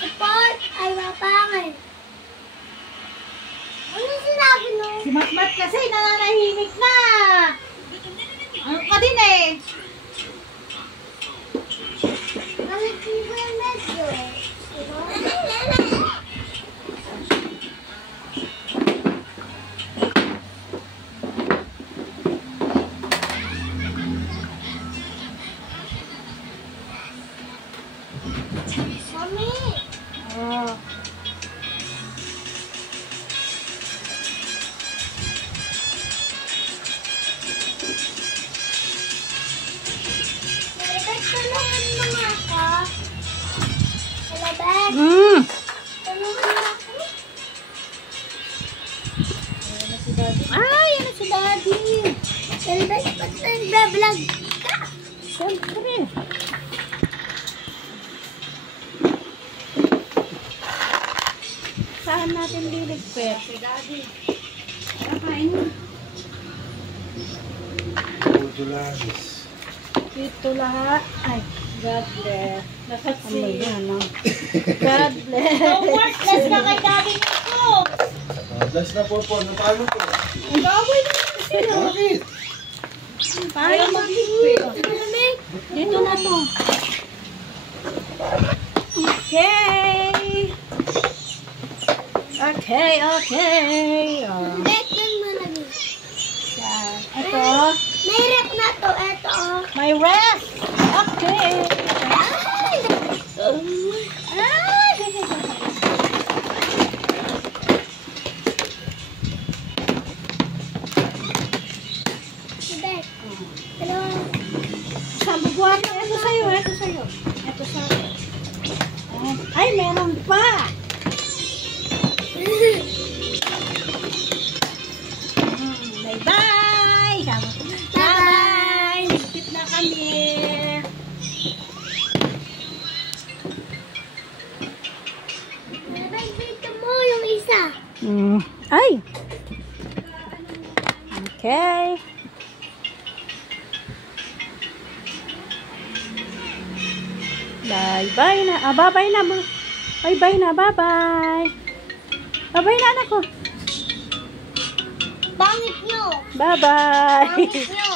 Support ay mapangay. Ano sinabi no? Si Matmat kasi nananahimik na. Ano ka din eh? Nalagkibo yung medyo. Mami! Oh. Nalabas ka na yung mga ako. Nalabas. Tulungan mo ako. Ay, ano si Daddy? Nalabas, ba't nag-vlog ka? Siyempre. Saan natin liligpit? Si Daddy. Kain mo. Dito lahat. Ay, God bless. Ano yan, no? God bless. So worthless ka kay Daddy nito. Bless na po. Paano po? Ang gawin naman sila. Bakit? Ayaw mag-liquid. Dito na to. Okay. Okay. Bet din mo na din. Yan. Ito. May rep na to. Ito oh. My rest. Okay. Ay! Si Bet. Dalawa. Sabi ko ano, ito sa'yo. Ito sa'yo. Ay, meron pa. Bye-bye. Bye-bye. Ligpit na kami. Dito mo yung isa. Ay. Okay. Bye-bye na. Bye-bye na. Bye-bye na. Bye-bye. Bye-bye na, anak ko. Bangit nyo. Bye-bye. Bangit nyo.